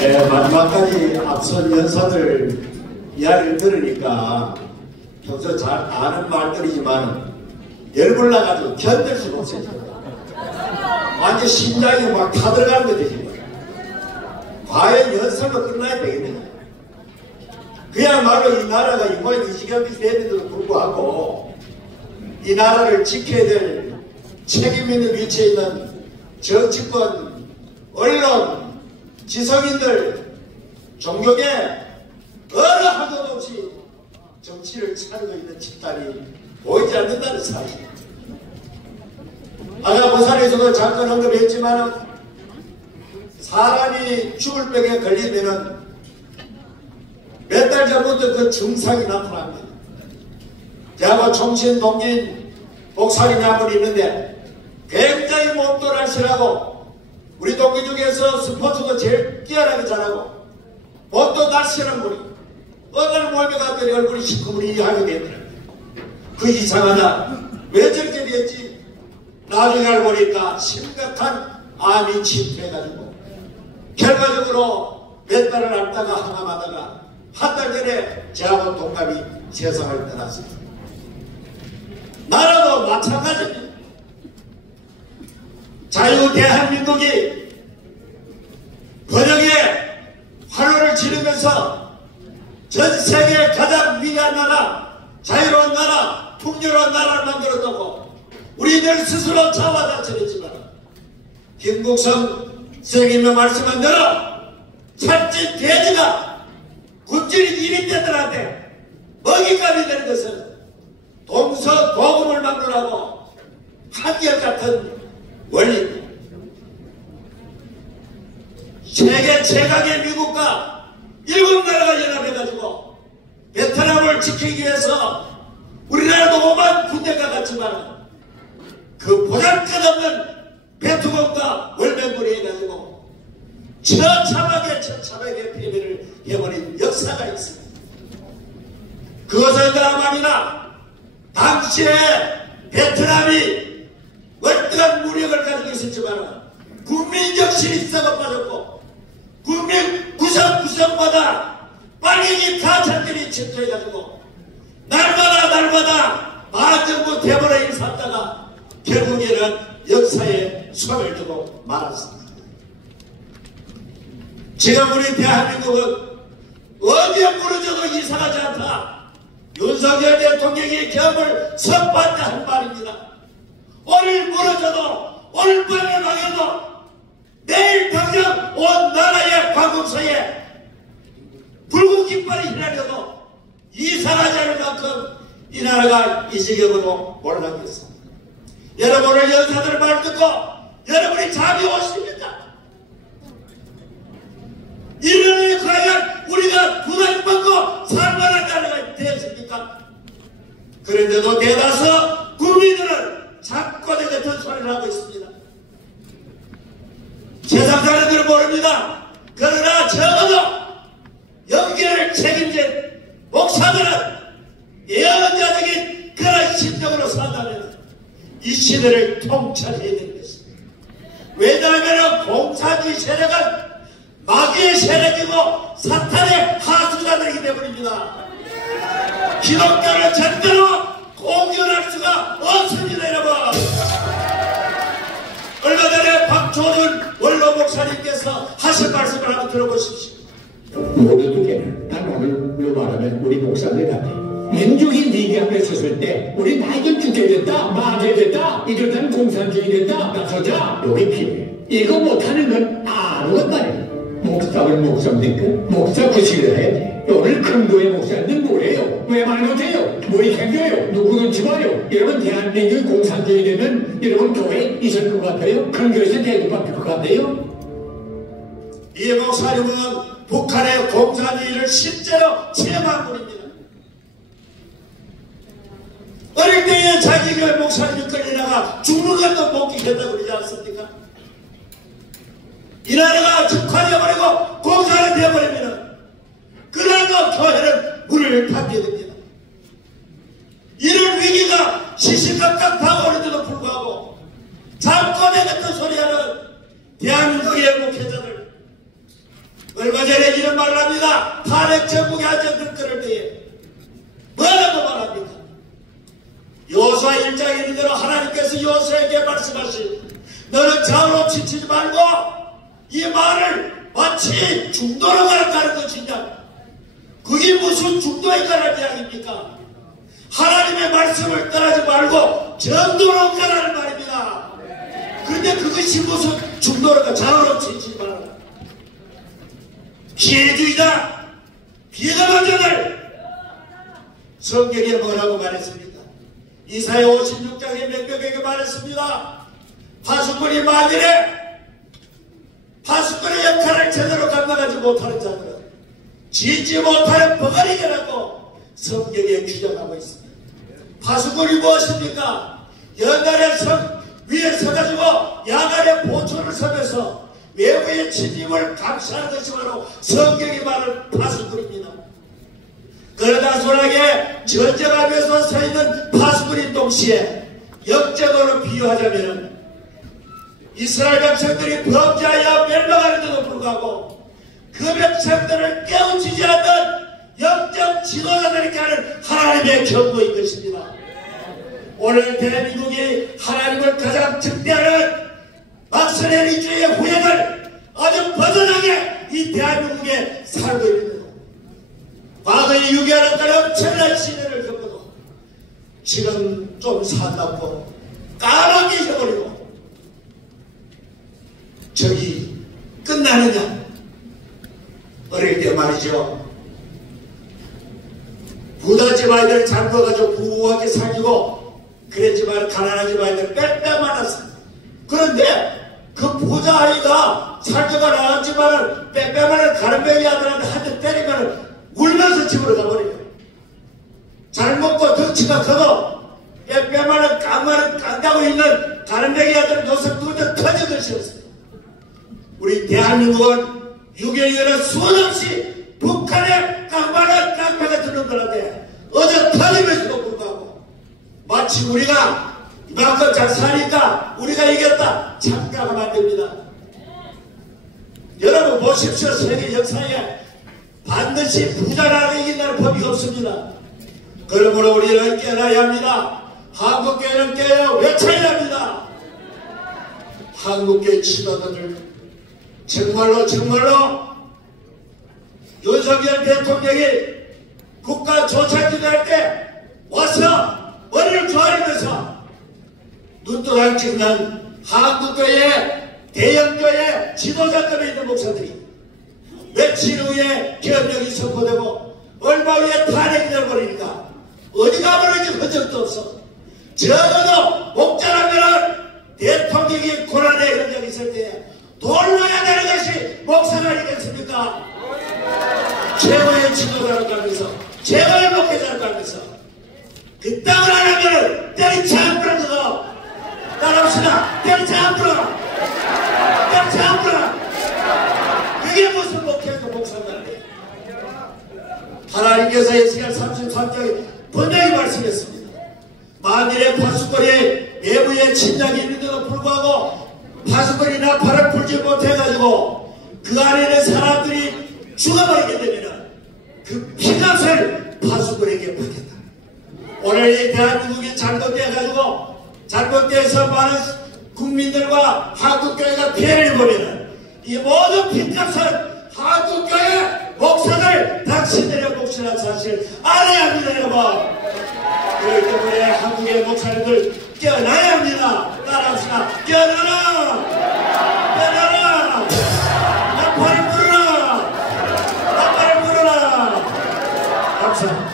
네, 마지막까지 앞선 연사들 이야기를 들으니까 평소 잘 아는 말들이지만 열불 나가지고 견딜 수가 없어요. 완전 심장이 막 타들어가는 거 되지. 과연 연설로 끝나야 되겠느냐. 그야말로 이 나라가 이번에 이 시간이 되는데도 불구하고 이 나라를 지켜야 될 책임 있는 위치에 있는 정치권, 언론, 지성인들, 종교계 어느 하도 없이 정치를 차리고 있는 집단이 보이지 않는다는 사실. 아까 부산에서도 잠깐 언급했지만 사람이 죽을 병에 걸리면은 몇 달 전부터 그 증상이 나타납니다. 제가 총신동진 목사님이 한 분 있는데 굉장히 몸도 날씬하고 우리 동기 중에서 스포츠도 제일 뛰어나게 잘하고 몸도 날씬한 분이 어느 날 몰며 갔더니 얼굴이 시커머리하게 되더라고요. 그 이상하다. 왜 저렇게 됐지? 나중에 알고 보니까 심각한 암이 침투해가지고 결과적으로 몇 달을 앓다가 항암하다가 한 달 전에 저하고 동갑이 세상을 떠났습니다. 나라도 마찬가지입니다. 자유 대한민국이 번영의 활로를 지르면서 전 세계 가장 위대한 나라, 자유로운 나라, 풍요로운 나라를 만들었다고 우리들 스스로 자화자찬했지만 김국성 선생님의 말씀한 대로 살찐 돼지가 굶주린 1인자들한테 먹잇감이 되는 것은 동서고금을 막론하고 한결같은 원리입니다. 세계 최강의 미국과 7나라가 연합해가지고 베트남을 지키기 위해서 우리나라도 5만 군대가 갔지만 그 보잘것없는 베트남과 월맹군이 해가지고 처참하게 패배를 해버린 역사가 있습니다. 그것은 다만이나 당시에 베트남이 월등한 무력을 가지고 있었지만 국민적 실이 썩어 빠졌고 국민 구석구석마다 빨갱이 가찬들이 침투해가지고 날마다 반정부 대본에 일삼다가 결국에는 역사에 손을 두고 말았습니다. 지금 우리 대한민국은 어디에 무너져도 이상하지 않다. 윤석열 대통령이 겸을 선반다 한 말입니다. 오늘 무너져도 오늘 밤에 망해도 내일 당장 온 나라의 관공서에 붉은 깃발이 휘날려도 이상하지 않을 만큼 이 나라가 이 지경으로 올라가겠습니다. 여러분 오늘 연사들 말 듣고 여러분이 잠이 오십니까? 이러니 과연 우리가 부담 받고 살만한 나라가 되었습니까? 그런데도 대다수 국민들은 잠꼬대 같은 소리를 하고 있습니다. 세상 사람들은 모릅니다. 그러나 적어도 영계를 책임진 목사들은 예언자적인 그런 심정으로 산다면 이 시대를 통찰해야 되는 것입니다. 왜냐하면 공산주의 세력은 마귀의 세력이고 사탄의 하수자들이기 때문입니다. 기독교는 절대로 공존할 수가 없습니다. 여러분, 얼마 전에 박초준 원로 목사님께서 하신 말씀을 한번 들어보십시오. 모두에게는 단관을 말하면 우리 목사들 같아. 민족이 위기 앞에 섰을 때 우리 나이도 죽게 됐다, 마게 됐다, 이러다는 공산주의 됐다, 나서자. 여기 필요해. 이거 못하는 건 아무것도 아니야. 목사는 목사입니까? 목사 구실을 해야 돼. 오늘 금도의 목사님들 뭐래요? 왜 말 못해요? 뭐이 생겨요? 누구는 집어요? 여러분 대한민국이 공산주의 되면 여러분 교회 있을 것 같아요? 그런 교회에서 대접받을 것 같아요? 이 목사님은 북한의 공산주의를 실제로 체험한 분입니다. 어릴 때에 자기 교회 목사님이 끌려나가 죽는 것도 못 기겠다고 그러지 않습니까? 이 나라가 죽화되어버리고 공산이 되어버리면 그날도 교회는 문을 닫게 됩니다. 이런 위기가 시시각각 다가오는데도 불구하고 잠꼬대 같은 소리하는 대한민국의 목회자들 얼마 전에 이런 말을 합니다. 탄핵 정국에 앉아들 그럴 때에 뭐라고 말합니까? 여호수아 1장에 있는 대로 하나님께서 여호수아에게 말씀하신 너는 좌우로 치치지 말고 이 말을 마치 중도로 가는 것이냐. 그게 무슨 중도에 가는 이야기입니까? 하나님의 말씀을 따르지 말고 정도로 가라는 말입니다. 그런데 그것이 무슨 중도로 가 좌우로 치치지 말라. 피해주의다. 피해가 먼저들 성경에 뭐라고 말했습니까? 이사야 56장에 명백하게 말했습니다. 파수꾼이 만일에 파수꾼의 역할을 제대로 감당하지 못하는 자들은 짓지 못하는 벙어리개라고 성경에 규정하고 있습니다. 파수꾼이 무엇입니까? 연간에 위에 서가지고 야간에 보초를 서면서 외부의 침입을 감시하는 것이 바로 성경이 말하는 파수꾼입니다. 그러다 소나게 전쟁하면서 서 있는 파수꾼인 동시에 역적으로 비유하자면 이스라엘 백성들이 범죄하여 멸망하는데도 불구하고 그 백성들을 깨우치지 않는 영적 지도자들에게 하는 하나님의 경고인 것입니다. 오늘 대한민국이 하나님을 가장 증대하는 막스레니주의 후예들 아주 버전하게 이 대한민국에 살고 있습니다. 과거에 6.25 때는 엄청난 시대를 겪어도 지금 좀 산답고 까맣게 잊어버리고 저기 끝나느냐. 어릴 때 말이죠. 부잣집 아이들 잘 커가지고 부유하게 살고 그랬지만 가난한 집 아이들 빽빽 많았습니다. 그런데 그 부자 아이가 살다가 나왔지만 빽빽 많은 가는뱅이 아들한테 한 대 때리면 울면서 집으로 가버려요. 잘 먹고 덩치가 커도 빽빽 많은 깡마를 깡다고 있는 가는뱅이 아들은 요새 누구든 터진 것이었어요. 우리 대한민국은 6.25는 수없이 북한의 깡마는 깡패가 드는 거라는데 어제 터지면서도 불구하고 마치 우리가 이만큼 잘 사니까 우리가 이겼다 착각하면 안 됩니다. 여러분 보십시오. 세계 역사에 반드시 부자라는 이긴다는 법이 없습니다. 그러므로 우리는 깨어나야 합니다. 한국교회는 깨어 외쳐야 합니다. 한국교회 지도자들 정말로 윤석열 대통령이 국가 조찬기도할 때 와서 머리를 조아리면서 눈도장 찍는 한국교회 대형교회 지도자급에 있는 목사들이 며칠 후에 계엄령이 선포되고 얼마 후에 탄핵이 되어버리니까 어디 가버리는지 흔적도 없어. 적어도 목자라면 대통령이 고난에 이런 적이 있을 때 돌려야 되는 것이 목사가 아니겠습니까? 최고의 지도자라고 하면서 최고의 목회자라고 하면서 그 땅을 안 하면 때리지 않으라. 그거 따라합시다. 때리지 않으라. 때리지 않으라. 그게 무슨 목회자 목사인데 하나님께서 에스겔 33장에 분명히 말씀했습니다. 만일에 파수꾼이 내부에 침략이 있는데도 불구하고 파수꾼이 나팔을 불지 못해가지고 그 안에 있는 사람들이 죽어버리게 되면 그 피값을 파수꾼에게 받겠다. 오늘 이 대한민국이 잘못돼가지고 잘못돼서 많은 국민들과 한국교회가 피해를 보면 이 모든 피값은 한국교회 목사들 당신들의 몫이라는 사실 알아야 합니다. 여러분. 그렇기 때문에 한국의 목사님들 깨어나야 합니다. 따라합시다. 깨어나라. 깨어나라. 나팔을 불어라. 나팔을 불어라. 감사합니다.